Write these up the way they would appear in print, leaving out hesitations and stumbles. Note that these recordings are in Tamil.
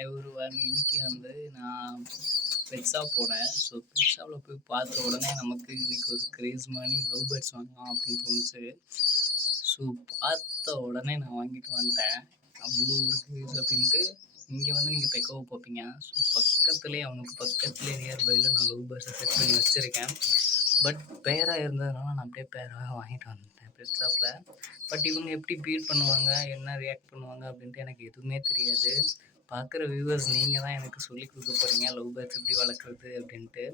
எவ்ரிவன் இன்னைக்கு வந்து நான் பெட் ஷாப் போனேன். ஸோ பெட் ஷாப்பில் போய் பார்த்த உடனே நமக்கு இன்னைக்கு ஒரு கிரேஸ் மணி லவ் பேர்ட்ஸ் வாங்கலாம் அப்படின்னு தோணுச்சு. ஸோ பார்த்த உடனே நான் வாங்கிட்டு வந்துட்டேன். அவ்வளோ ஒரு கிரேஸ் அப்படின்ட்டு இங்கே வந்து நீங்கள் பெக்கோவை பார்ப்பீங்க. ஸோ பக்கத்துலேயே அவனுக்கு பக்கத்துலேயே நியர்பையில் நான் லவ் பேர்ட்ஸை செட் பண்ணி வச்சுருக்கேன். பட் பேராக இருந்ததுனால நான் அப்படியே பேராக வாங்கிட்டு வந்துட்டேன் பெட் ஷாப்பில். பட் இவங்க எப்படி பீட் பண்ணுவாங்க, என்ன ரியாக்ட் பண்ணுவாங்க அப்படின்ட்டு எனக்கு எதுவுமே தெரியாது. பார்க்குற வியூவர்ஸ் நீங்கள் தான் எனக்கு சொல்லிக் கொடுக்க போகிறீங்க லவ் பேர்ட்ஸ் எப்படி வளர்க்குறது அப்படின்ட்டு.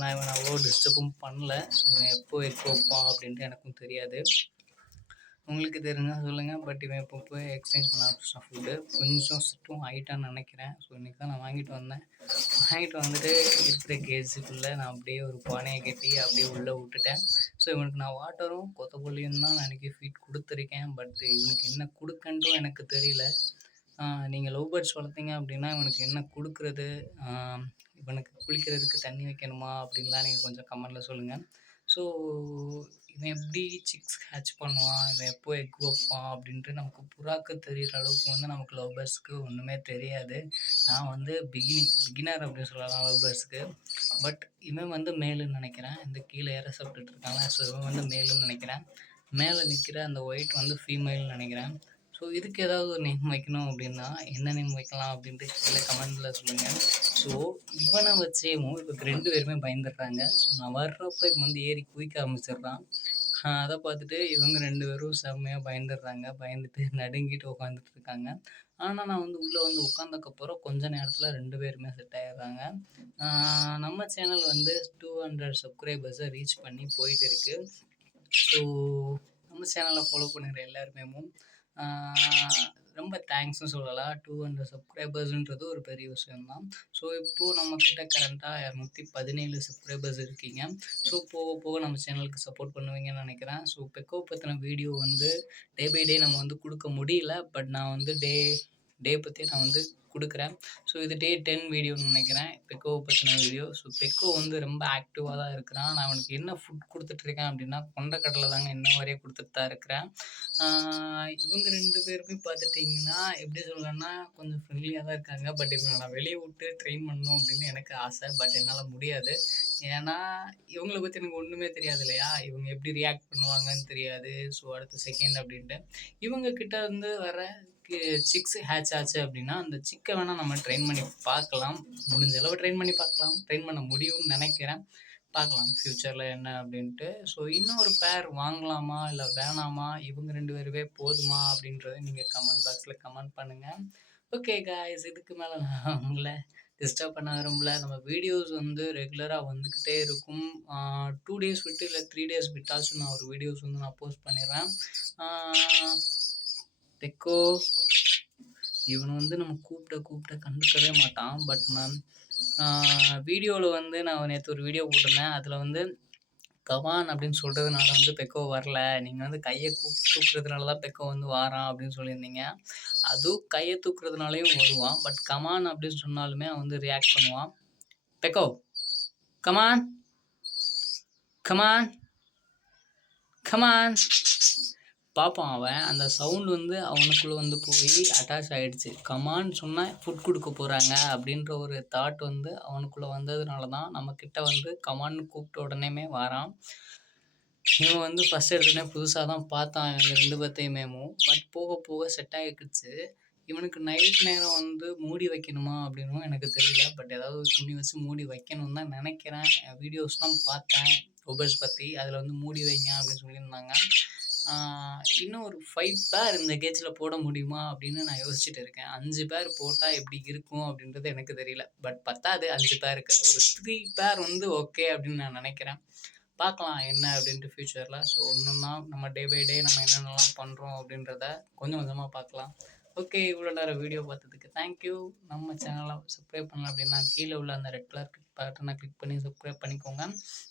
நான் இவனை அவ்வளோ டிஸ்டர்பும் பண்ணல. ஸோ இவன் எப்போ எக் வைப்பான் அப்படின்ட்டு எனக்கும் தெரியாது. உங்களுக்கு தெரிஞ்சால் சொல்லுங்கள். பட் இவன் இப்போ போய் எக்ஸ்சேஞ்ச் பண்ண ஆரம்பிச்சிட்டான் ஃபுட்டு. கொஞ்சம் சிட்டும் ஆகிட்டான்னு நினைக்கிறேன். ஸோ இன்றைக்கி தான் நான் வாங்கிட்டு வந்தேன். வாங்கிட்டு வந்துட்டு இருக்கிற கேஜுக்குள்ளே நான் அப்படியே ஒரு பானையை கட்டி அப்படியே உள்ளே விட்டுட்டேன். ஸோ இவனுக்கு நான் வாட்டரும் கொத்தமல்லியும் தான் நான் இன்றைக்கி ஃபீட் கொடுத்துருக்கேன். பட் இவனுக்கு என்ன கொடுக்கன்ட்டும் எனக்கு தெரியல. நீங்கள் லவ் பேர்ட்ஸ் வளர்த்தீங்க அப்படின்னா இவனுக்கு என்ன கொடுக்குறது, இவனுக்கு குளிக்கிறதுக்கு தண்ணி வைக்கணுமா அப்படின்லாம் நீங்கள் கொஞ்சம் கமெண்டில் சொல்லுங்கள். ஸோ இவன் எப்படி சிக்ஸ் ஹேட்ச் பண்ணுவான், இவன் எப்போ எக் வைப்பான் அப்படின்ட்டு நமக்கு புறாக்கு தெரிகிற அளவுக்கு வந்து நமக்கு லவ் பேர்ட்ஸ்க்கு ஒன்றுமே தெரியாது. நான் வந்து பிகினர் அப்படின்னு சொல்லலாம் லவ் பேர்ட்ஸ்க்கு. பட் இவன் வந்து மேலுன்னு நினைக்கிறேன். இந்த கீழே ஏற சாப்பிட்டுட்டு இருக்காங்க. ஸோ இவன் வந்து மேலுன்னு நினைக்கிறேன். மேலே நிற்கிற அந்த ஒயிட் வந்து ஃபீமேல்னு நினைக்கிறேன். ஸோ இதுக்கு ஏதாவது ஒரு நேம் வைக்கணும் அப்படின்னா என்ன நேம் வைக்கலாம் அப்படின்ட்டு கீழே கமெண்டில் சொல்லுங்கள். ஸோ இவனை வச்சேவும் இப்போ 2 பேருமே பயந்துடுறாங்க. ஸோ நான் வர்றப்போ இவன் வந்து ஏறி குதிக்க ஆரம்பிச்சிடுறான். அதை பார்த்துட்டு இவங்க 2 பேரும் செம்மையாக பயந்துடுறாங்க. பயந்துட்டு நடுங்கிட்டு உட்காந்துட்டு இருக்காங்க. ஆனால் நான் வந்து உள்ளே வந்து உட்காந்தக்கப்புறம் கொஞ்ச நேரத்தில் 2 பேருமே செட் ஆகிடுறாங்க. நம்ம சேனல் வந்து 200 சப்ஸ்கிரைபர்ஸை ரீச் பண்ணி போயிட்டு இருக்கு. ஸோ நம்ம சேனலை ஃபாலோ பண்ணுற எல்லாருமே ரொம்ப தேங்க்ஸ்னு சொல்லலாம். 200 சப்ஸ்கிரைபர்ஸ்ன்றது ஒரு பெரிய விஷயம்தான். ஸோ இப்போது நம்மக்கிட்ட கரண்ட்டாக 217 சப்ஸ்கிரைபர்ஸ் இருக்கீங்க. ஸோ போக போக நம்ம சேனலுக்கு சப்போர்ட் பண்ணுவீங்கன்னு நினைக்கிறேன். ஸோ பெக்கோ பற்றின வீடியோ வந்து டே பை டே நம்ம வந்து கொடுக்க முடியல. பட் நான் வந்து டே பற்றி நான் வந்து கொடுக்குறேன். ஸோ இது டே 10 வீடியோன்னு நினைக்கிறேன், பெக்கோவை பற்றின வீடியோ. ஸோ பெக்கோ வந்து ரொம்ப ஆக்டிவாக தான் இருக்கிறான். நான் அவனுக்கு என்ன ஃபுட் கொடுத்துட்ருக்கேன் அப்படின்னா கொண்டக்கடலை தாங்க இன்ன வரையும் கொடுத்துட்டு தான் இருக்கிறேன். இவங்க 2 பேருமே பார்த்துட்டிங்கன்னா எப்படி சொல்லணும்னா கொஞ்சம் ஃப்ரெண்ட்லியாக தான் இருக்காங்க. பட் இவங்க நான் வெளியே விட்டு ட்ரெயின் பண்ணணும் அப்படின்னு எனக்கு ஆசை. பட் என்னால் முடியாது. ஏன்னா இவங்கள பற்றி எனக்கு ஒன்றுமே தெரியாது இல்லையா, இவங்க எப்படி ரியாக்ட் பண்ணுவாங்கன்னு தெரியாது. ஸோ அடுத்த செகண்ட் அப்படின்ட்டு இவங்கக்கிட்ட இருந்து வர சிக்ஸ் ஹேட்ச் ஆச்சு அப்படின்னா அந்த சிக்கை வேணால் நம்ம ட்ரெயின் பண்ணி பார்க்கலாம். முடிஞ்ச அளவு ட்ரெயின் பண்ணி பார்க்கலாம். ட்ரெயின் பண்ண முடியும்னு நினைக்கிறேன். பார்க்கலாம் ஃப்யூச்சரில் என்ன அப்படின்ட்டு. ஸோ இன்னொரு பேர் வாங்கலாமா இல்லை வேணாமா, இவங்க 2 பேருவே போதுமா அப்படின்றத நீங்கள் கமெண்ட் பாக்ஸில் கமெண்ட் பண்ணுங்கள். ஓகே காய்ஸ், இதுக்கு மேலே நான் உங்களை டிஸ்டர்ப் பண்ண விரும்பல. நம்ம வீடியோஸ் வந்து ரெகுலராக வந்துக்கிட்டே இருக்கும். 2 டேஸ் விட்டு இல்லை 3 டேஸ் விட்டாச்சும் நான் ஒரு வீடியோஸ் வந்து நான் போஸ்ட் பண்ணிடுறேன். பெக்கோ இவனை வந்து நம்ம கூப்பிட்ட கண்டுக்கவே மாட்டான். பட் மேம் வீடியோவில் வந்து நான் நேற்று ஒரு வீடியோ போட்டிருந்தேன். அதில் வந்து கமான் அப்படின்னு சொல்கிறதுனால வந்து பெக்கோ வரல, நீங்கள் வந்து கையை தூக்குறதுனால தான் பெக்கோ வந்து வாரான் அப்படின்னு சொல்லியிருந்தீங்க. அதுவும் கையை தூக்குறதுனாலையும் வருவான். பட் கமான் அப்படின்னு சொன்னாலுமே அவன் வந்து ரியாக்ட் பண்ணுவான். பெக்கோ கமான் கமான் கமான் பார்ப்பான். அவன் அந்த சவுண்ட் வந்து அவனுக்குள்ளே வந்து போய் அட்டாச் ஆகிடுச்சு. கமான்னு சொன்னால் ஃபுட் கொடுக்க போகிறாங்க அப்படின்ற ஒரு தாட் வந்து அவனுக்குள்ளே வந்ததுனால தான் நம்மக்கிட்ட வந்து கமான்னு கூப்பிட்ட உடனேமே வாரான். இவன் வந்து ஃபஸ்ட் எடுத்தோடனே புதுசாக தான் பார்த்தான் இவங்க 2 பேர்த்தையுமேவும். பட் போக போக செட் ஆகிடுச்சு. இவனுக்கு நைட் நேரம் வந்து மூடி வைக்கணுமா அப்படின்னும் எனக்கு தெரியல. பட் ஏதாவது துணி வச்சு மூடி வைக்கணும்னு தான் நினைக்கிறேன். வீடியோஸ் தான் பார்த்தேன் லவ் பற்றி, அதில் வந்து மூடி வைங்க அப்படின்னு சொல்லியிருந்தாங்க. இன்னும் ஒரு 5 பேர் இந்த கேஜில் போட முடியுமா அப்படின்னு நான் யோசிச்சுட்டு இருக்கேன். 5 பேர் போட்டால் எப்படி இருக்கும் அப்படின்றது எனக்கு தெரியல. பட் பத்தாது 5 பேருக்கு. ஒரு 3 பேர் வந்து ஓகே அப்படின்னு நான் நினைக்கிறேன். பார்க்கலாம் என்ன அப்படின்ட்டு ஃப்யூச்சரில். ஸோ ஒன்றுன்னா நம்ம டே பை டே நம்ம என்னென்னலாம் பண்ணுறோம் அப்படின்றத கொஞ்சம் கொஞ்சமாக பார்க்கலாம். ஓகே, இவ்வளோ நேரம் வீடியோ பார்த்ததுக்கு தேங்க்யூ. நம்ம சேனலை சப்ஸ்கிரைப் பண்ணலாம் அப்படின்னா கீழே உள்ள அந்த ரெட் கலர் பட்டனை கிளிக் பண்ணி சப்ஸ்கிரைப் பண்ணிக்கோங்க.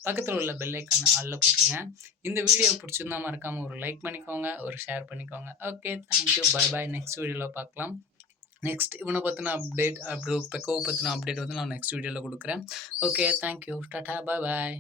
பக்கத்தில் உள்ள பெல் ஐக்கானை ஆல்ல போட்டுருங்க. இந்த வீடியோ பிடிச்சிருந்தா மறக்காமல் ஒரு லைக் பண்ணிக்கோங்க, ஒரு ஷேர் பண்ணிக்கோங்க. Okay, thank you, bye bye. Next வீடியோவில் பார்க்கலாம். நெக்ஸ்ட் இவனை பற்றின அப்டேட், பெக்கோவை பற்றின அப்டேட் வந்து நான் நெக்ஸ்ட் வீடியோவில் கொடுக்குறேன். ஓகே, தேங்க்யூ, டாடா, பாய் பாய்.